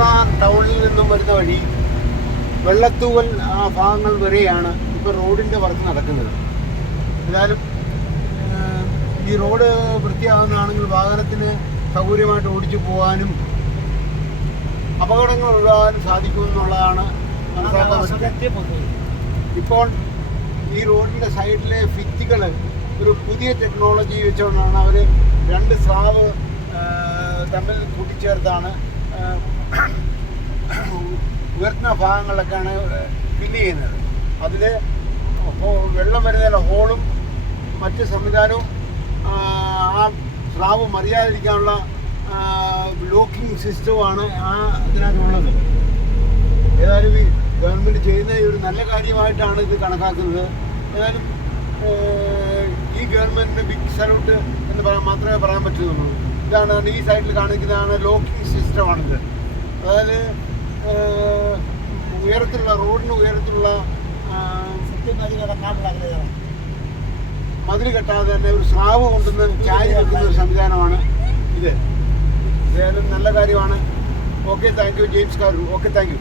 മൂന്നാർ ടൗണിൽ നിന്നും വരുന്ന വഴി വെള്ളത്തൂവൽ ആ ഭാഗങ്ങൾ വരെയാണ് ഇപ്പോൾ റോഡിൻ്റെ വർക്ക് നടക്കുന്നത്. ഏതായാലും ഈ റോഡ് വൃത്തിയാകുന്നതാണെങ്കിൽ വാഹനത്തിന് സൗകര്യമായിട്ട് ഓടിച്ചു പോകാനും അപകടങ്ങൾ ഒഴിവാകാനും സാധിക്കുമെന്നുള്ളതാണ് മനസ്സിലാക്കാൻ. ഇപ്പോൾ ഈ റോഡിൻ്റെ സൈഡിലെ ഭിത്തികൾ ഒരു പുതിയ ടെക്നോളജി വെച്ചുകൊണ്ടാണ് അവർ 2 സ്ലാബ് തമ്മിൽ കൂട്ടിച്ചേർത്താണ് ഉയർത്തുന്ന ഭാഗങ്ങളിലൊക്കെയാണ് ഫില്ല് ചെയ്യുന്നത്. അതിൽ വെള്ളം വരുന്ന ഹോളും മറ്റ് സംവിധാനവും ആ സ്ലാബ് മറിയാതിരിക്കാനുള്ള ലോക്കിംഗ് സിസ്റ്റവുമാണ് ഇതിനകത്തുള്ളത്. ഏതായാലും ഈ ഗവൺമെൻറ് ചെയ്യുന്ന ഒരു നല്ല കാര്യമായിട്ടാണ് ഇത് കണക്കാക്കുന്നത്. ഏതായാലും ഈ ഗവൺമെൻറ്റിന് ബിഗ് സല്യൂട്ട് എന്ന് മാത്രമേ പറയാൻ പറ്റുള്ളൂ. ഇതാണ് ഈ സൈഡിൽ കാണിക്കുന്നതാണ് ലോക്കിംഗ് സിസ്റ്റമാണിത്. അതായത് ഉയരത്തിലുള്ള റോഡിന് ഉയരത്തിലുള്ള മതിൽ കെട്ടാതെ തന്നെ ഒരു സ്ലാബ് കൊണ്ടുവന്ന് ചാരി വെക്കുന്ന ഒരു സംവിധാനമാണ് ഇത്. ഏതായാലും നല്ല കാര്യമാണ്. ഓക്കെ, താങ്ക് യു ജെയിംസ് കാരു. Okay, thank U.